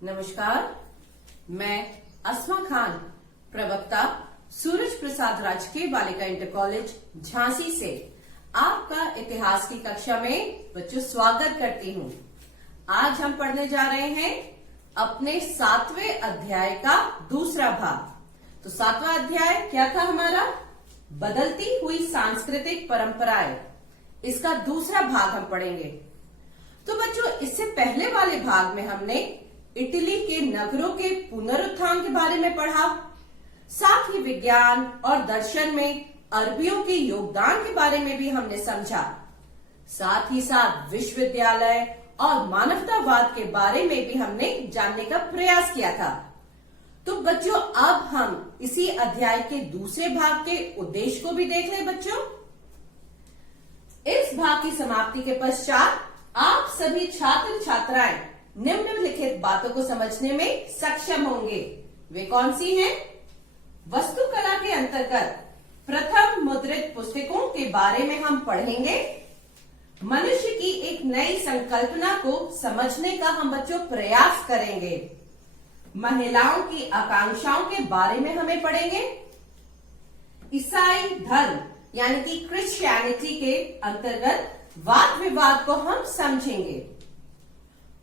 नमस्कार, मैं अस्मा खान, प्रवक्ता सूरज प्रसाद राजकीय बालिका इंटर कॉलेज झांसी से आपका इतिहास की कक्षा में बच्चों स्वागत करती हूँ। आज हम पढ़ने जा रहे हैं अपने 7वें अध्याय का दूसरा भाग। तो 7वां अध्याय क्या था हमारा? बदलती हुई सांस्कृतिक परंपराएं। इसका दूसरा भाग हम पढ़ेंगे। तो बच्चों, इससे पहले वाले भाग में हमने इटली के नगरों के पुनरुत्थान के बारे में पढ़ा, साथ ही विज्ञान और दर्शन में अरबियों के योगदान के बारे में भी हमने समझा। साथ ही साथ विश्वविद्यालय और मानवतावाद के बारे में भी हमने जानने का प्रयास किया था। तो बच्चों, अब हम इसी अध्याय के दूसरे भाग के उद्देश्य को भी देख लें। बच्चों, इस भाग की समाप्ति के पश्चात आप सभी छात्र छात्राएं निम्नलिखित बातों को समझने में सक्षम होंगे। वे कौन सी हैं? वास्तुकला के अंतर्गत प्रथम मुद्रित पुस्तकों के बारे में हम पढ़ेंगे। मनुष्य की एक नई संकल्पना को समझने का हम बच्चों प्रयास करेंगे। महिलाओं की आकांक्षाओं के बारे में हमें पढ़ेंगे। ईसाई धर्म यानी कि क्रिश्चियनिटी के अंतर्गत वाद विवाद को हम समझेंगे।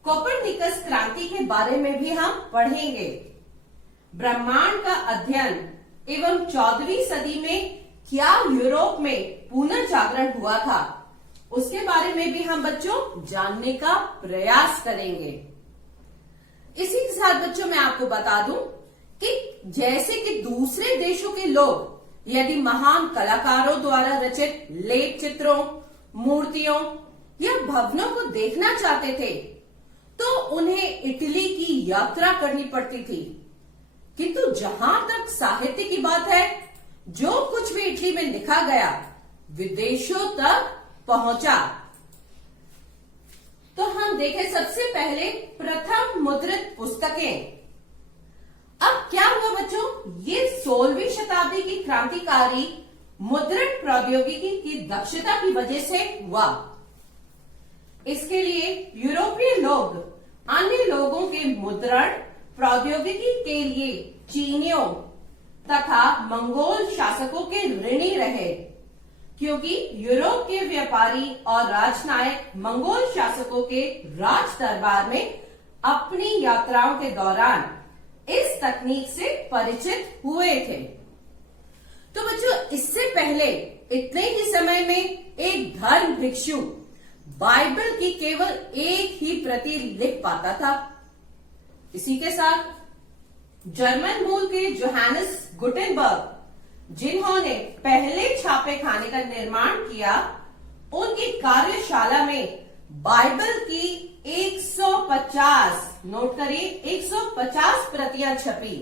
कोपरनिकस क्रांति के बारे में भी हम पढ़ेंगे। ब्रह्मांड का अध्ययन एवं 14वीं सदी में क्या यूरोप में पुनर्जागरण हुआ था, उसके बारे में भी हम बच्चों जानने का प्रयास करेंगे। इसी के साथ बच्चों मैं आपको बता दूं कि जैसे कि दूसरे देशों के लोग यदि महान कलाकारों द्वारा रचित लेप चित्रों, मूर्तियों या भवनों को देखना चाहते थे तो उन्हें इटली की यात्रा करनी पड़ती थी। किंतु जहां तक साहित्य की बात है, जो कुछ भी इटली में लिखा गया विदेशों तक पहुंचा। तो हम देखें सबसे पहले प्रथम मुद्रित पुस्तकें। अब क्या हुआ बच्चों? ये 16वीं शताब्दी की क्रांतिकारी मुद्रण प्रौद्योगिकी की दक्षता की वजह से हुआ। इसके लिए यूरोपीय लोग अन्य लोगों के मुद्रण प्रौद्योगिकी के लिए चीनियों तथा मंगोल शासकों के ऋणी रहे, क्योंकि यूरोप के व्यापारी और राजनायक मंगोल शासकों के राज दरबार में अपनी यात्राओं के दौरान इस तकनीक से परिचित हुए थे। तो बच्चों, इससे पहले इतने ही समय में एक धर्म भिक्षु बाइबल की केवल एक ही प्रति लिख पाता था। इसी के साथ जर्मन मूल के जोहानस गुटेनबर्ग, जिन्होंने पहले छापे खाने का निर्माण किया, उनकी कार्यशाला में बाइबल की 150, नोट करिए, 150 प्रतियां छपी।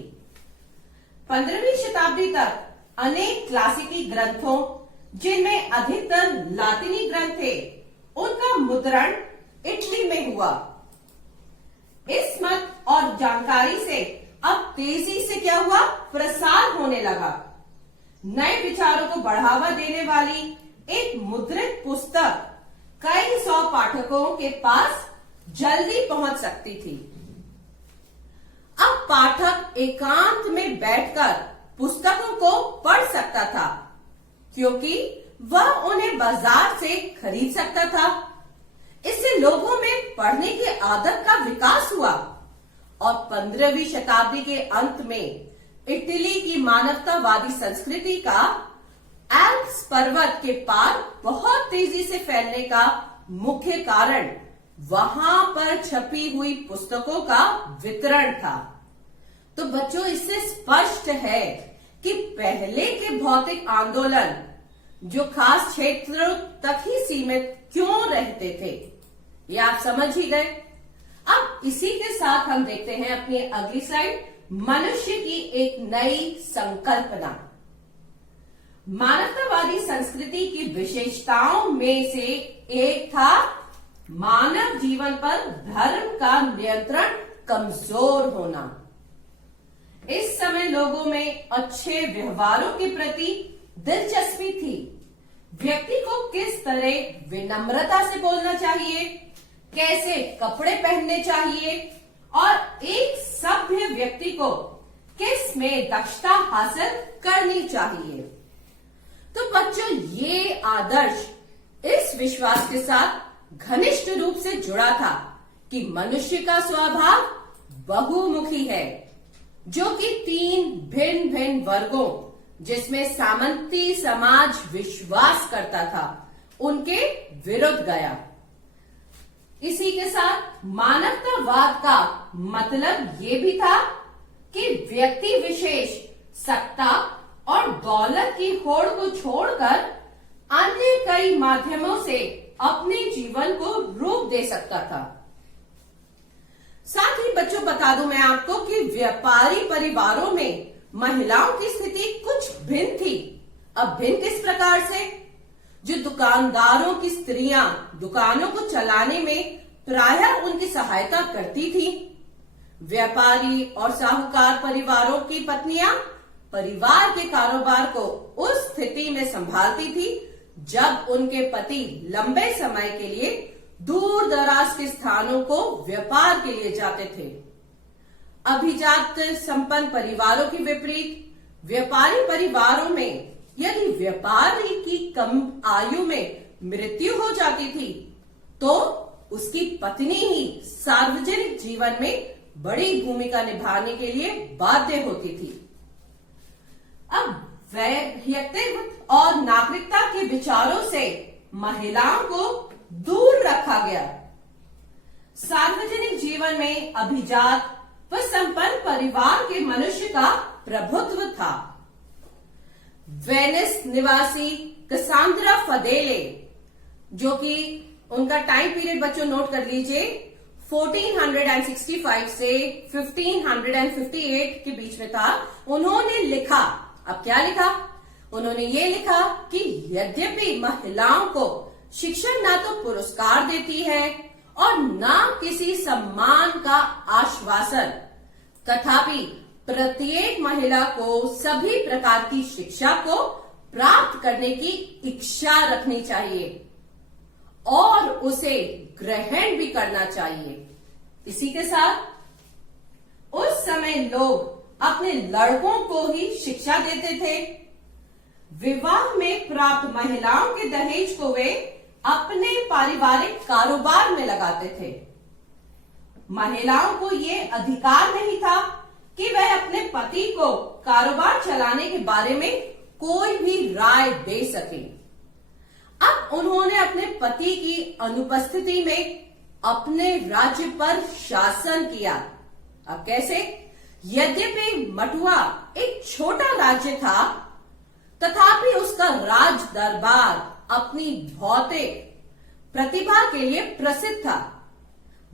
15वीं शताब्दी तक अनेक क्लासिकी ग्रंथों, जिनमें अधिकतर लातिनी ग्रंथ थे, उनका मुद्रण इटली में हुआ। इस मत और जानकारी से अब तेजी से क्या हुआ? प्रसार होने लगा। नए विचारों को बढ़ावा देने वाली एक मुद्रित पुस्तक कई 100 पाठकों के पास जल्दी पहुंच सकती थी। अब पाठक एकांत में बैठकर पुस्तकों को पढ़ सकता था, क्योंकि वह उन्हें बाजार से खरीद सकता था। इससे लोगों में पढ़ने की आदत का विकास हुआ और 15वीं शताब्दी के अंत में इटली की मानवतावादी संस्कृति का एल्प्स पर्वत के पार बहुत तेजी से फैलने का मुख्य कारण वहां पर छपी हुई पुस्तकों का वितरण था। तो बच्चों, इससे स्पष्ट है कि पहले के भौतिक आंदोलन जो खास क्षेत्रों तक ही सीमित क्यों रहते थे, ये आप समझ ही गए। अब इसी के साथ हम देखते हैं अपनी अगली स्लाइड, मनुष्य की एक नई संकल्पना। मानवतावादी संस्कृति की विशेषताओं में से एक था मानव जीवन पर धर्म का नियंत्रण कमजोर होना। इस समय लोगों में अच्छे व्यवहारों के प्रति दिलचस्पी थी। व्यक्ति को किस तरह विनम्रता से बोलना चाहिए, कैसे कपड़े पहनने चाहिए और एक व्यक्ति को किस में दक्षता हासिल करनी चाहिए। तो बच्चों, ये आदर्श इस विश्वास के साथ घनिष्ठ रूप से जुड़ा था कि मनुष्य का स्वभाव बहुमुखी है, जो कि 3 भिन्न भिन्न वर्गों, जिसमें सामंती समाज विश्वास करता था, उनके विरुद्ध गया। इसी के साथ मानवतावाद का मतलब ये भी था कि व्यक्ति विशेष सत्ता और दौलत की होड़ को छोड़कर अन्य कई माध्यमों से अपने जीवन को रूप दे सकता था। साथ ही बच्चों, बता दूं मैं आपको कि व्यापारी परिवारों में महिलाओं की स्थिति कुछ भिन्न थी। अब भिन्न किस प्रकार से? जो दुकानदारों की स्त्रियां दुकानों को चलाने में प्रायः उनकी सहायता करती थी। व्यापारी और साहूकार परिवारों की पत्नियां परिवार के कारोबार को उस स्थिति में संभालती थी जब उनके पति लंबे समय के लिए दूर दराज के स्थानों को व्यापार के लिए जाते थे। अभिजात संपन्न परिवारों के विपरीत व्यापारी परिवारों में यदि व्यापारी की कम आयु में मृत्यु हो जाती थी तो उसकी पत्नी ही सार्वजनिक जीवन में बड़ी भूमिका निभाने के लिए बाध्य होती थी। अब व्यक्तित्व और नागरिकता के विचारों से महिलाओं को दूर रखा गया। सार्वजनिक जीवन में अभिजात व संपन्न परिवार के मनुष्य का प्रभुत्व था। वेनिस निवासी कसांद्रा फदेले, जो कि उनका टाइम पीरियड बच्चों नोट कर लीजिए, 1465 से 1558 के बीच में था। उन्होंने लिखा, अब क्या लिखा? उन्होंने ये लिखा कि यद्यपि महिलाओं को शिक्षा ना तो पुरस्कार देती है और ना किसी सम्मान का आश्वासन, तथापि प्रत्येक महिला को सभी प्रकार की शिक्षा को प्राप्त करने की इच्छा रखनी चाहिए और उसे ग्रहण भी करना चाहिए। इसी के साथ उस समय लोग अपने लड़कों को ही शिक्षा देते थे। विवाह में प्राप्त महिलाओं के दहेज को वे अपने पारिवारिक कारोबार में लगाते थे। महिलाओं को ये अधिकार नहीं था कि वह अपने पति को कारोबार चलाने के बारे में कोई भी राय दे सके। अब उन्होंने अपने पति की अनुपस्थिति में अपने राज्य पर शासन किया। अब कैसे? यद्यपि मटुआ एक छोटा राज्य था, तथापि उसका राज दरबार अपनी भौतिक प्रतिभा के लिए प्रसिद्ध था।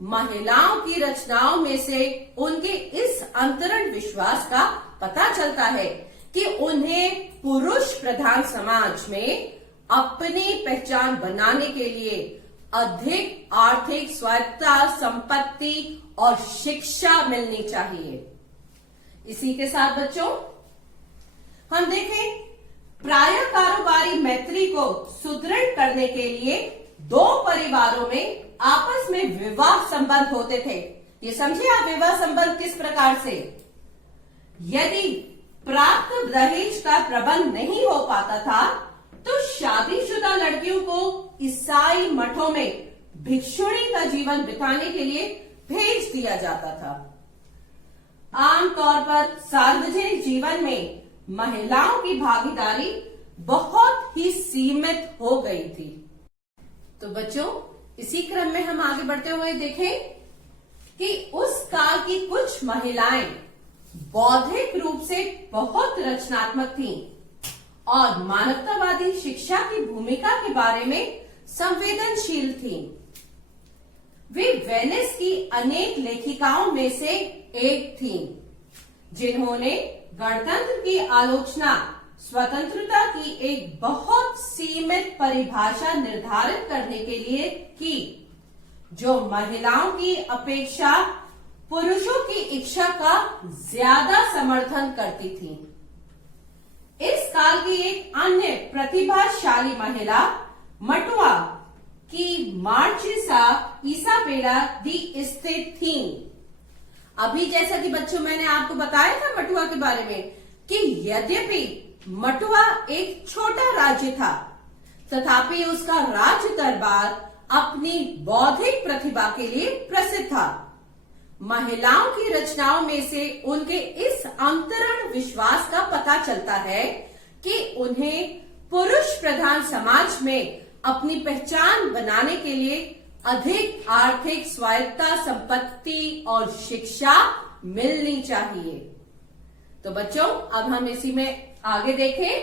महिलाओं की रचनाओं में से उनके इस अंतरण विश्वास का पता चलता है कि उन्हें पुरुष प्रधान समाज में अपनी पहचान बनाने के लिए अधिक आर्थिक स्वायत्तता, संपत्ति और शिक्षा मिलनी चाहिए। इसी के साथ बच्चों, हम देखें, प्रायः कारोबारी मैत्री को सुदृढ़ करने के लिए 2 परिवारों में आपस में विवाह संबंध होते थे। ये समझे आप, विवाह संबंध किस प्रकार से? यदि प्राप्त दहेज का प्रबंध नहीं हो पाता था तो शादीशुदा लड़कियों को ईसाई मठों में भिक्षुणी का जीवन बिताने के लिए भेज दिया जाता था। आमतौर पर सार्वजनिक जीवन में महिलाओं की भागीदारी बहुत ही सीमित हो गई थी। तो बच्चों, इसी क्रम में हम आगे बढ़ते हुए देखें कि उस काल की कुछ महिलाएं बौद्धिक रूप से बहुत रचनात्मक थीं और मानवतावादी शिक्षा की भूमिका के बारे में संवेदनशील थीं। वे वेनिस की अनेक लेखिकाओं में से एक थीं, जिन्होंने गणतंत्र की आलोचना स्वतंत्रता की एक बहुत सीमित परिभाषा निर्धारित करने के लिए की, जो महिलाओं की अपेक्षा पुरुषों की इच्छा का ज्यादा समर्थन करती थी। इस काल की एक अन्य प्रतिभाशाली महिला मटुआ की मार्चिसा इसाबेला दी एस्ते थी। अभी जैसा कि बच्चों मैंने आपको बताया था मटुआ के बारे में कि यद्यपि मटुआ एक छोटा राज्य था, तथापि उसका राज्य दरबार अपनी बौद्धिक प्रतिभा के लिए प्रसिद्ध था। महिलाओं की रचनाओं में से उनके इस अंतरण विश्वास का पता चलता है कि उन्हें पुरुष प्रधान समाज में अपनी पहचान बनाने के लिए अधिक आर्थिक स्वायत्तता, संपत्ति और शिक्षा मिलनी चाहिए। तो बच्चों अब हम इसी में आगे देखें।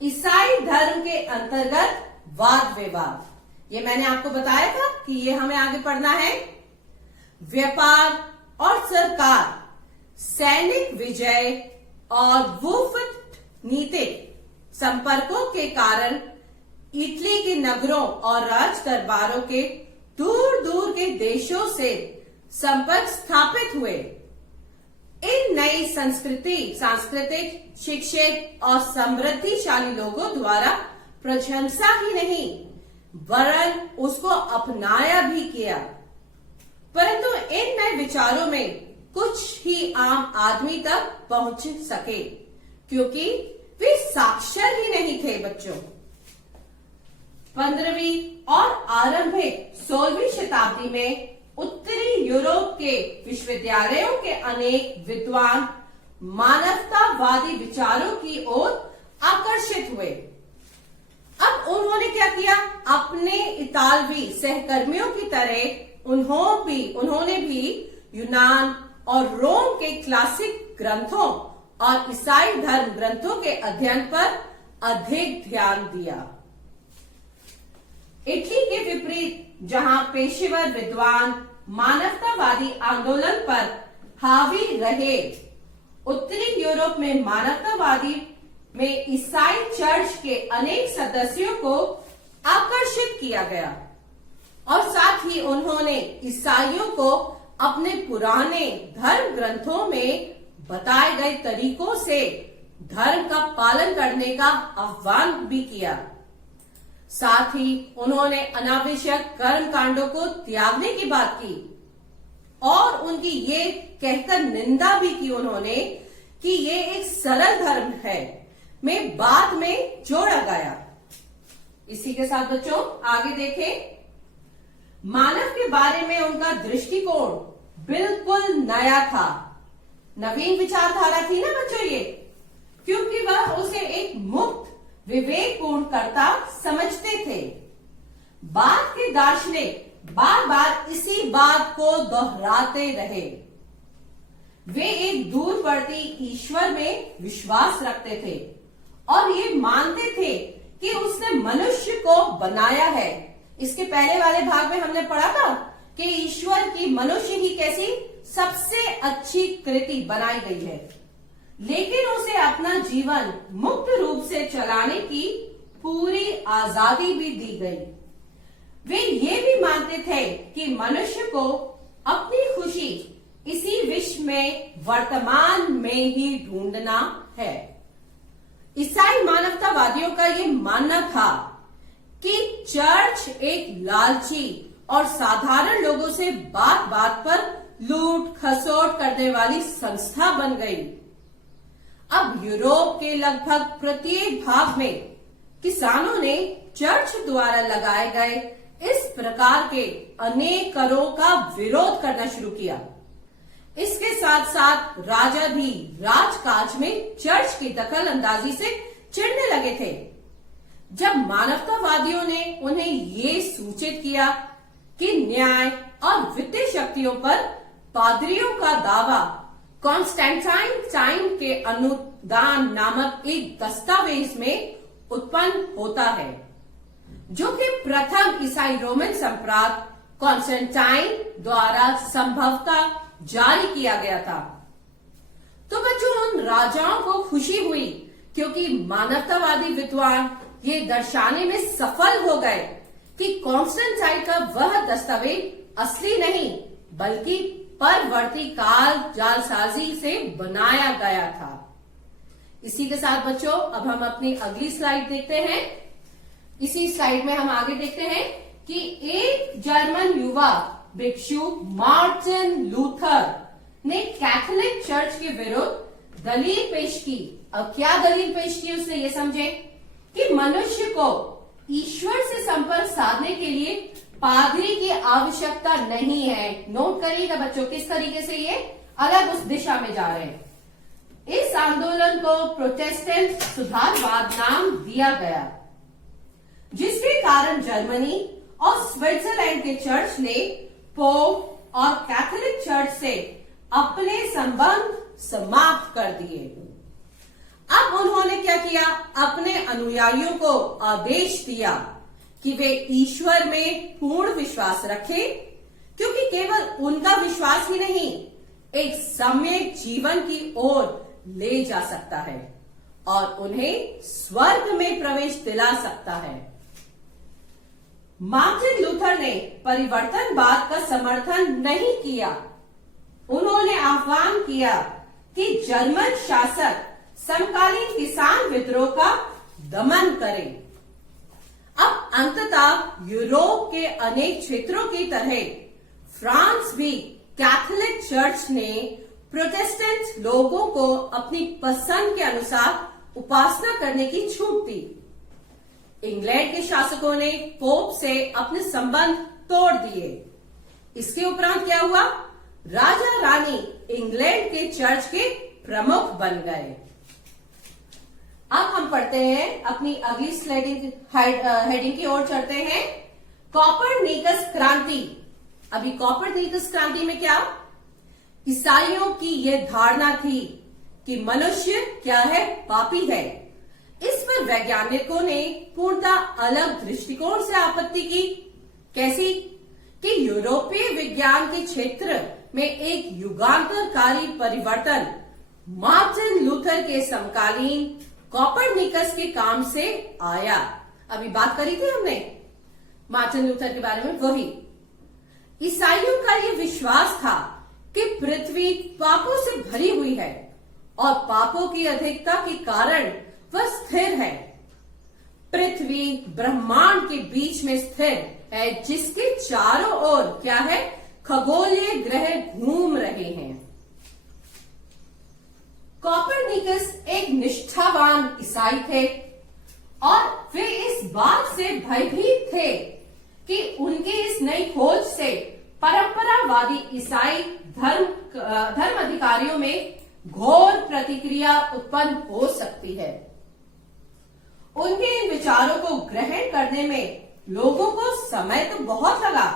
ईसाई धर्म के अंतर्गत वाद विवाद, ये मैंने आपको बताया था कि ये हमें आगे पढ़ना है। व्यापार और सरकार, सैनिक विजय और कूटनीतिक संपर्कों के कारण इटली के नगरों और राज दरबारों के दूर दूर के देशों से संपर्क स्थापित हुए। इन नई सांस्कृतिक, शिक्षित और समृद्धिशाली लोगों द्वारा प्रशंसा ही नहीं वरन उसको अपनाया भी किया। परंतु इन नए विचारों में कुछ ही आम आदमी तक पहुंच सके, क्योंकि वे साक्षर ही नहीं थे। बच्चों 15वीं और आरंभिक 16वीं शताब्दी में उत्तरी यूरोप के विश्वविद्यालयों के अनेक विद्वान मानवतावादी विचारों की ओर आकर्षित हुए। अब उन्होंने क्या किया? अपने इतालवी सहकर्मियों की तरह उन्होंने भी यूनान और रोम के क्लासिक ग्रंथों और ईसाई धर्म ग्रंथों के अध्ययन पर अधिक ध्यान दिया। इटली के विपरीत, जहां पेशेवर विद्वान मानवतावादी आंदोलन पर हावी रहे, उत्तरी यूरोप में मानवतावादी में ईसाई चर्च के अनेक सदस्यों को आकर्षित किया गया और साथ ही उन्होंने ईसाइयों को अपने पुराने धर्म ग्रंथों में बताए गए तरीकों से धर्म का पालन करने का आह्वान भी किया। साथ ही उन्होंने अनावश्यक कर्म कांडों को त्यागने की बात की और उनकी ये कहकर निंदा भी की उन्होंने कि ये एक सरल धर्म है, में बाद में जोड़ा गया। इसी के साथ बच्चों आगे देखें। मानव के बारे में उनका दृष्टिकोण बिल्कुल नया था। नवीन विचारधारा थी ना बच्चों ये, क्योंकि वह उसे एक मुक्त विवेकपूर्ण कर्ता समझते थे। बाद के दार्शनिक बार बार इसी बात को दोहराते रहे। वे एक दूरवर्ती ईश्वर में विश्वास रखते थे और ये मानते थे कि उसने मनुष्य को बनाया है। इसके पहले वाले भाग में हमने पढ़ा था कि ईश्वर की मनुष्य ही कैसी सबसे अच्छी कृति बनाई गई है, लेकिन उसे अपना जीवन मुक्त रूप से चलाने की पूरी आजादी भी दी गई। वे ये भी मानते थे कि मनुष्य को अपनी खुशी इसी विश्व में वर्तमान में ही ढूंढना है। ईसाई मानवतावादियों का ये मानना था कि चर्च एक लालची और साधारण लोगों से बात बात पर लूट खसोट करने वाली संस्था बन गई। अब यूरोप के लगभग प्रत्येक भाग में किसानों ने चर्च द्वारा लगाए गए इस प्रकार के अनेक करों का विरोध करना शुरू किया। इसके साथ साथ राजा भी राजकाज में चर्च की दखल अंदाजी से चिढ़ने लगे थे। जब मानवतावादियों ने उन्हें ये सूचित किया कि न्याय और वित्तीय शक्तियों पर पादरियों का दावा कॉन्स्टेंटाइन के अनुदान नामक एक दस्तावेज में उत्पन्न होता है, जो कि प्रथम ईसाई रोमन सम्राट कॉन्स्टेंटाइन द्वारा संभवतः जारी किया गया था। तो बच्चों उन राजाओं को खुशी हुई क्योंकि मानवतावादी विद्वान ये दर्शाने में सफल हो गए कि कॉन्स्टेंटाइन का वह दस्तावेज असली नहीं बल्कि परवर्ती काल जालसाजी से बनाया गया था। इसी के साथ बच्चों अब हम अपनी अगली स्लाइड देखते हैं। इसी स्लाइड में हम आगे देखते हैं कि एक जर्मन युवा भिक्षु मार्टिन लूथर ने कैथोलिक चर्च के विरुद्ध दलील पेश की। अब क्या दलील पेश की उसने, ये समझे कि मनुष्य को ईश्वर से संपर्क साधने के लिए पादरी की आवश्यकता नहीं है। नोट करिएगा बच्चों, किस तरीके से ये अलग उस दिशा में जा रहे हैं। इस आंदोलन को प्रोटेस्टेंट सुधारवाद नाम दिया गया, जिसके कारण जर्मनी और स्विट्जरलैंड के चर्च ने पोप और कैथोलिक चर्च से अपने संबंध समाप्त कर दिए। अब उन्होंने क्या किया, अपने अनुयायियों को आदेश दिया कि वे ईश्वर में पूर्ण विश्वास रखें, क्योंकि केवल उनका विश्वास ही नहीं एक सम्यक जीवन की ओर ले जा सकता है और उन्हें स्वर्ग में प्रवेश दिला सकता है। मार्टिन लूथर ने परिवर्तनवाद का समर्थन नहीं किया। उन्होंने आह्वान किया कि जर्मन शासक समकालीन किसान विद्रोह का दमन करें। अब अंततः यूरोप के अनेक क्षेत्रों की तरह फ्रांस भी कैथोलिक चर्च ने प्रोटेस्टेंट लोगों को अपनी पसंद के अनुसार उपासना करने की छूट दी। इंग्लैंड के शासकों ने पोप से अपने संबंध तोड़ दिए। इसके उपरांत क्या हुआ, राजा रानी इंग्लैंड के चर्च के प्रमुख बन गए। अब हम पढ़ते हैं अपनी अगली हेडिंग की ओर चलते हैं, कॉपरनिकस क्रांति। अभी कॉपरनिकस क्रांति में क्या, ईसाइयों की यह धारणा थी कि मनुष्य क्या है, पापी है। इस पर वैज्ञानिकों ने पूर्णतः अलग दृष्टिकोण से आपत्ति की। कैसी, कि यूरोपीय विज्ञान के क्षेत्र में एक युगांतरकारी परिवर्तन मार्टिन लूथर के समकालीन कॉपरनिकस के काम से आया। अभी बात करी थी हमने मार्टिन लूथर के बारे में। वही ईसाइयों का ये विश्वास था कि पृथ्वी पापों से भरी हुई है और पापों की अधिकता के कारण वह स्थिर है। पृथ्वी ब्रह्मांड के बीच में स्थिर है, जिसके चारों ओर क्या है, खगोलीय ग्रह घूम रहे हैं। कॉपरनिकस एक निष्ठावान ईसाई थे और वे इस बात से भयभीत थे कि उनकी इस नई खोज से परंपरावादी ईसाई धर्म अधिकारियों में घोर प्रतिक्रिया उत्पन्न हो सकती है। उनके इन विचारों को ग्रहण करने में लोगों को समय तो बहुत लगा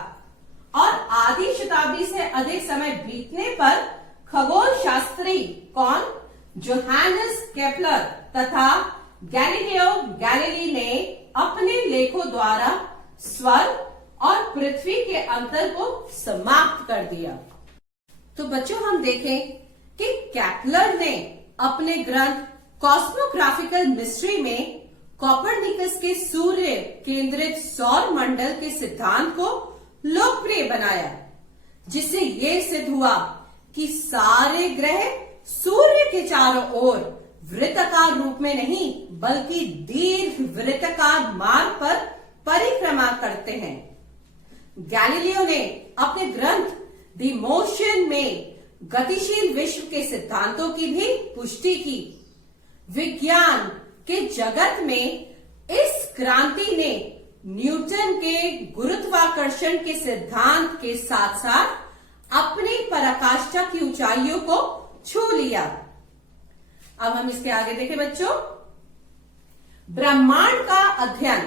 और आधी शताब्दी से अधिक समय बीतने पर खगोल शास्त्री कौन, जोहानस केपलर तथा गैलीलियो गैलीली ने अपने लेखों द्वारा स्वर्ग और पृथ्वी के अंतर को समाप्त कर दिया। तो बच्चों हम देखें कि केपलर ने अपने ग्रंथ कॉस्मोग्राफिकल मिस्ट्री में कॉपरनिकस के सूर्य केंद्रित सौर मंडल के सिद्धांत को लोकप्रिय बनाया, जिससे ये सिद्ध हुआ कि सारे ग्रह सूर्य के चारों ओर वृत्ताकार रूप में नहीं बल्कि दीर्घ वृत्ताकार मार्ग पर परिक्रमा करते हैं। गैलीलियो ने अपने ग्रंथ द मोशन में गतिशील विश्व के सिद्धांतों की भी पुष्टि की। विज्ञान के जगत में इस क्रांति ने न्यूटन के गुरुत्वाकर्षण के सिद्धांत के साथ साथ अपनी पराकाष्ठा की ऊंचाइयों को छू लिया। अब हम इसके आगे देखें बच्चों, ब्रह्मांड का अध्ययन।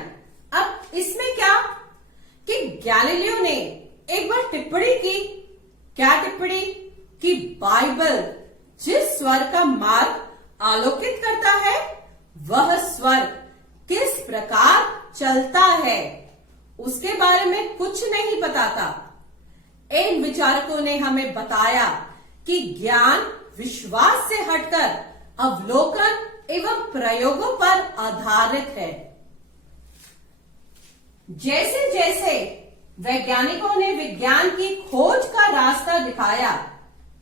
अब इसमें क्या कि गैलीलियो ने एक बार टिप्पणी की। क्या टिप्पणी? कि बाइबल जिस स्वर का मार्ग आलोकित करता है वह स्वर किस प्रकार चलता है उसके बारे में कुछ नहीं बताता। इन विचारकों ने हमें बताया कि ज्ञान विश्वास से हटकर अवलोकन एवं प्रयोगों पर आधारित है। जैसे जैसे वैज्ञानिकों ने विज्ञान की खोज का रास्ता दिखाया,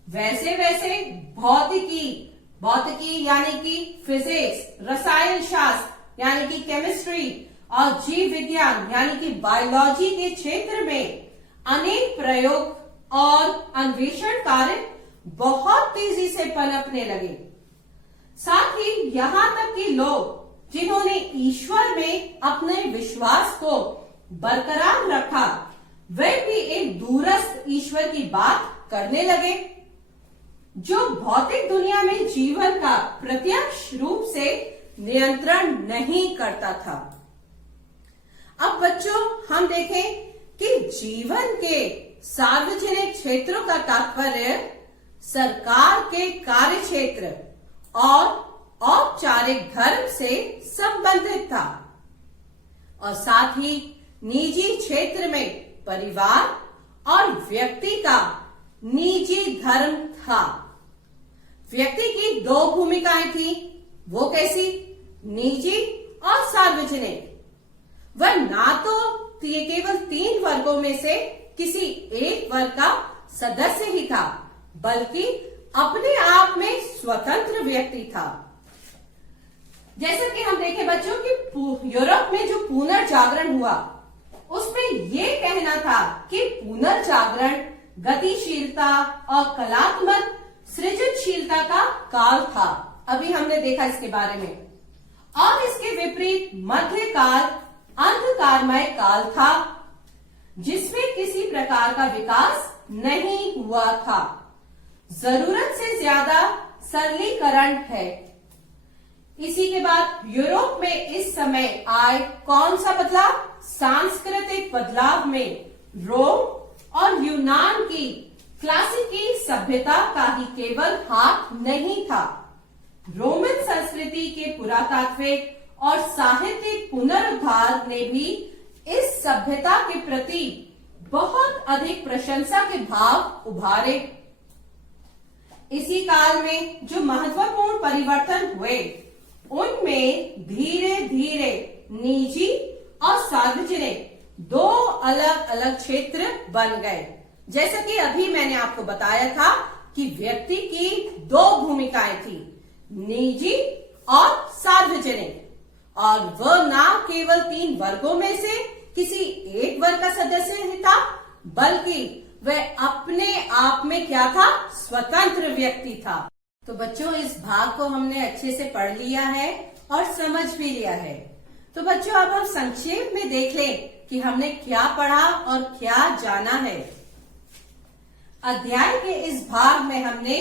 वैसे वैसे भौतिकी यानी कि फिजिक्स, रसायन शास्त्र यानी कि केमिस्ट्री और जीव विज्ञान यानी कि बायोलॉजी के क्षेत्र में अनेक प्रयोग और अन्वेषण कार्य बहुत तेजी से पनपने लगे। साथ ही यहां तक कि लोग जिन्होंने ईश्वर में अपने विश्वास को बरकरार रखा, वे भी एक दूरस्थ ईश्वर की बात करने लगे, जो भौतिक दुनिया में जीवन का प्रत्यक्ष रूप से नियंत्रण नहीं करता था। अब बच्चों, हम देखें कि जीवन के सार्वजनिक क्षेत्रों का तात्पर्य सरकार के कार्य क्षेत्र और औपचारिक धर्म से संबंधित था, और साथ ही निजी क्षेत्र में परिवार और व्यक्ति का निजी धर्म था। व्यक्ति की दो भूमिकाएं थी, वो कैसी? निजी और सार्वजनिक। वह ना तो केवल 3 वर्गों में से किसी एक वर्ग का सदस्य ही था, बल्कि अपने आप में स्वतंत्र व्यक्ति था। जैसा कि हम देखें बच्चों कि यूरोप में जो पुनर्जागरण हुआ, उसमें ये कहना था कि पुनर्जागरण गतिशीलता और कलात्मक सृजनशीलता का काल था। अभी हमने देखा इसके बारे में। और इसके विपरीत मध्यकाल अंधकारमय काल था, जिसमें किसी प्रकार का विकास नहीं हुआ था। जरूरत से ज्यादा सरलीकरण है। इसी के बाद यूरोप में इस समय आए कौन सा बदलाव? सांस्कृतिक बदलाव में रोम और यूनान की क्लासिकी सभ्यता का ही केवल हाथ नहीं था। रोमन संस्कृति के पुरातात्विक और साहित्यिक पुनरुद्धार ने भी इस सभ्यता के प्रति बहुत अधिक प्रशंसा के भाव उभारे। इसी काल में जो महत्वपूर्ण परिवर्तन हुए, उनमें धीरे धीरे निजी और सार्वजनिक 2 अलग अलग क्षेत्र बन गए। जैसा कि अभी मैंने आपको बताया था कि व्यक्ति की 2 भूमिकाएं थी, निजी और सार्वजनिक, और वह ना केवल 3 वर्गों में से किसी एक वर्ग का सदस्य ही था, बल्कि वह अपने आप में क्या था? स्वतंत्र व्यक्ति था। तो बच्चों, इस भाग को हमने अच्छे से पढ़ लिया है और समझ भी लिया है। तो बच्चों, अब हम संक्षेप में देख लें कि हमने क्या पढ़ा और क्या जाना है। अध्याय के इस भाग में हमने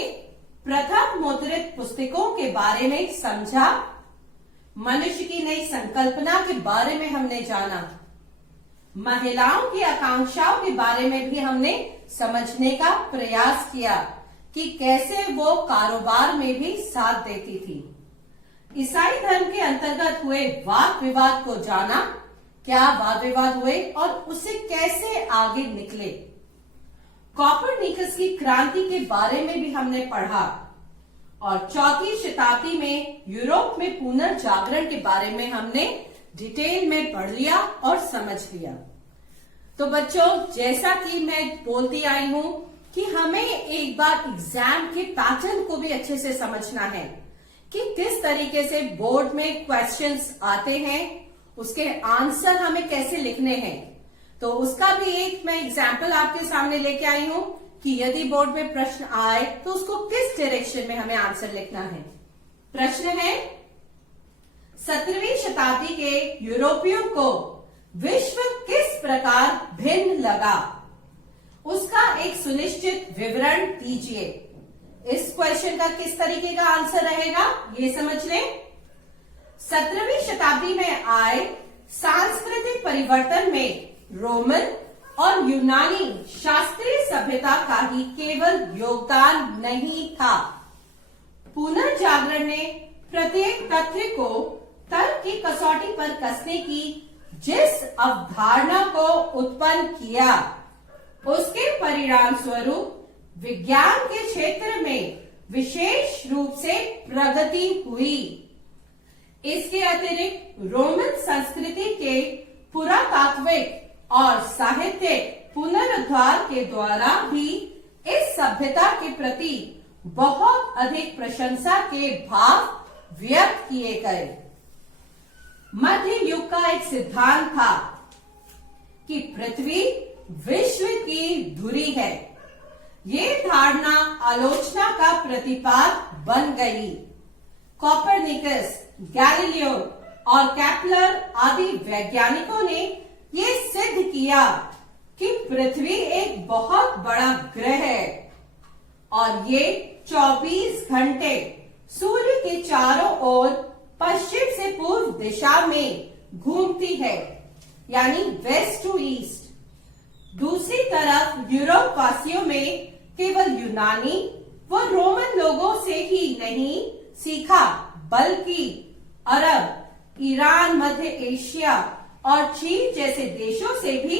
प्रथम मुद्रित पुस्तकों के बारे में समझा, मनुष्य की नई संकल्पना के बारे में हमने जाना, महिलाओं की आकांक्षाओं के बारे में भी हमने समझने का प्रयास किया कि कैसे वो कारोबार में भी साथ देती थी। ईसाई धर्म के अंतर्गत हुए वाद विवाद को जाना, क्या वाद विवाद हुए और उससे कैसे आगे निकले। कोपरनिकस की क्रांति के बारे में भी हमने पढ़ा, और 4वीं शताब्दी में यूरोप में पुनर्जागरण के बारे में हमने डिटेल में पढ़ लिया और समझ लिया। तो बच्चों, जैसा कि मैं बोलती आई हूं कि हमें एक बार एग्जाम के पैटर्न को भी अच्छे से समझना है कि किस तरीके से बोर्ड में क्वेश्चंस आते हैं, उसके आंसर हमें कैसे लिखने हैं। तो उसका भी एक मैं एग्जाम्पल आपके सामने लेके आई हूं कि यदि बोर्ड में प्रश्न आए तो उसको किस डायरेक्शन में हमें आंसर लिखना है। प्रश्न है, 17वीं शताब्दी के यूरोपियों को विश्व किस प्रकार भिन्न लगा, उसका एक सुनिश्चित विवरण दीजिए। इस क्वेश्चन का किस तरीके का आंसर रहेगा, ये समझ लें। 17वीं शताब्दी में आए सांस्कृतिक परिवर्तन में रोमन और यूनानी शास्त्रीय सभ्यता का ही केवल योगदान नहीं था। पुनर्जागरण ने प्रत्येक तथ्य को तर्क की कसौटी पर कसने की जिस अवधारणा को उत्पन्न किया, उसके परिणाम स्वरूप विज्ञान के क्षेत्र में विशेष रूप से प्रगति हुई। इसके अतिरिक्त रोमन संस्कृति के पुरातात्विक और साहित्यिक पुनरुद्धार के द्वारा भी इस सभ्यता के प्रति बहुत अधिक प्रशंसा के भाव व्यक्त किए गए। मध्य युग का एक सिद्धांत था कि पृथ्वी विश्व की धुरी है। ये धारणा आलोचना का प्रतिपाद बन गई। कोपरनिकस, गैलीलियो और केपलर आदि वैज्ञानिकों ने ये सिद्ध किया कि पृथ्वी एक बहुत बड़ा ग्रह है और ये 24 घंटे सूर्य के चारों ओर पश्चिम से पूर्व दिशा में घूमती है, यानी वेस्ट टू ईस्ट। दूसरी तरफ यूरोप वासियों में केवल यूनानी व रोमन लोगों से ही नहीं सीखा, बल्कि अरब, ईरान, मध्य एशिया और चीन जैसे देशों से भी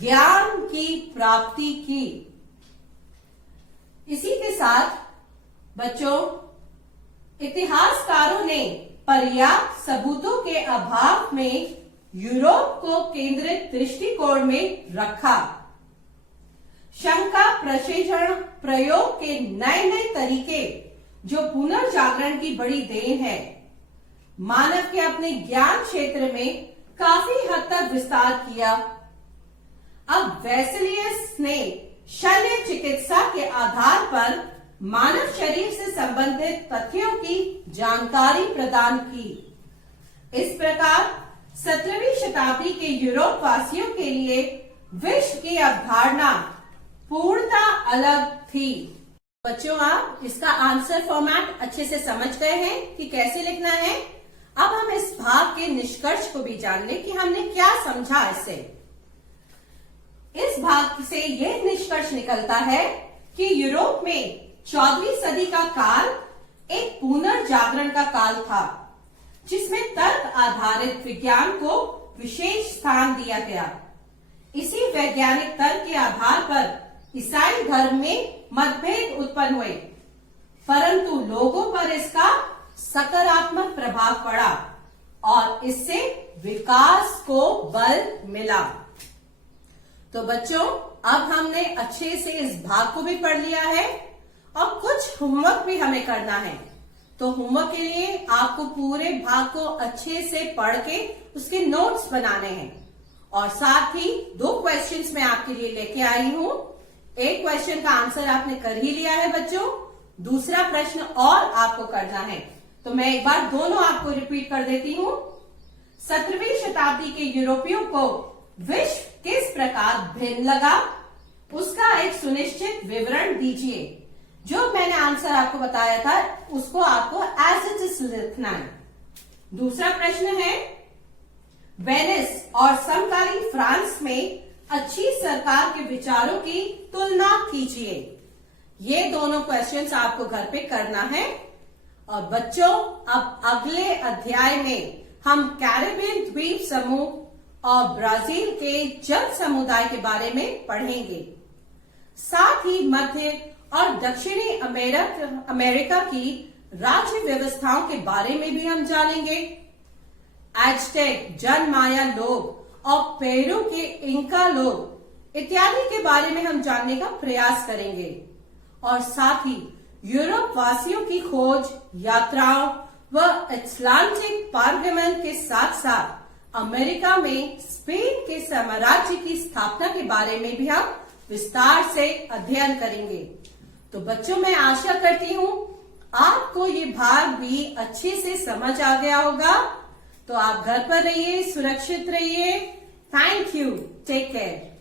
ज्ञान की प्राप्ति की। इसी के साथ बच्चों, इतिहासकारों ने पर्याप्त सबूतों के अभाव में यूरोप को केंद्रित दृष्टिकोण में रखा। शंका प्रक्षेपण प्रयोग के नए नए तरीके, जो पुनर्जागरण की बड़ी देन है, मानव के अपने ज्ञान क्षेत्र में काफी हद तक विस्तार किया। अब वेसेलियस ने शल्य चिकित्सा के आधार पर मानव शरीर से संबंधित तथ्यों की जानकारी प्रदान की। इस प्रकार 17वीं शताब्दी के यूरोप वासियों के लिए विश्व की अवधारणा पूर्णतः अलग थी। बच्चों, आप इसका आंसर फॉर्मेट अच्छे से समझ गए हैं कि कैसे लिखना है। अब हम इस भाग के निष्कर्ष को भी जान लें कि हमने क्या समझा इससे। इस भाग से यह निष्कर्ष निकलता है कि यूरोप में 14वीं सदी का काल एक पुनर्जागरण का काल था, जिसमें तर्क आधारित विज्ञान को विशेष स्थान दिया गया। इसी वैज्ञानिक तर्क के आधार पर ईसाई धर्म में मतभेद उत्पन्न हुए, परंतु लोगों पर इसका सकारात्मक प्रभाव पड़ा और इससे विकास को बल मिला। तो बच्चों, अब हमने अच्छे से इस भाग को भी पढ़ लिया है और कुछ होमवर्क भी हमें करना है। तो होमवर्क के लिए आपको पूरे भाग को अच्छे से पढ़ के उसके नोट्स बनाने हैं और साथ ही 2 क्वेश्चंस मैं आपके लिए लेके आई हूं। एक क्वेश्चन का आंसर आपने कर ही लिया है बच्चों, दूसरा प्रश्न और आपको करना है। तो मैं एक बार दोनों आपको रिपीट कर देती हूं। 17वीं शताब्दी के यूरोपियों को विश्व किस प्रकार भिन्न लगा, उसका एक सुनिश्चित विवरण दीजिए। जो मैंने आंसर आपको बताया था उसको आपको एज इट इज लिखना है। दूसरा प्रश्न है, वेनिस और समकालीन फ्रांस में अच्छी सरकार के विचारों की तुलना कीजिए। ये दोनों क्वेश्चंस आपको घर पे करना है। और बच्चों, अब अगले अध्याय में हम कैरेबियन द्वीप समूह और ब्राजील के जल समुदाय के बारे में पढ़ेंगे। साथ ही मध्य और दक्षिणी अमेरिका की राज्य व्यवस्थाओं के बारे में भी हम जानेंगे। एज़टेक, जनमाया लोग और पेरू के इंका लोग इत्यादि के बारे में हम जानने का प्रयास करेंगे। और साथ ही यूरोप वासियों की खोज, यात्राओं व अटलांटिक पारगमन के साथ साथ अमेरिका में स्पेन के साम्राज्य की स्थापना के बारे में भी हम विस्तार से अध्ययन करेंगे। तो बच्चों, मैं आशा करती हूँ आपको ये भाग भी अच्छे से समझ आ गया होगा। तो आप घर पर रहिए, सुरक्षित रहिए। Thank you. Take care.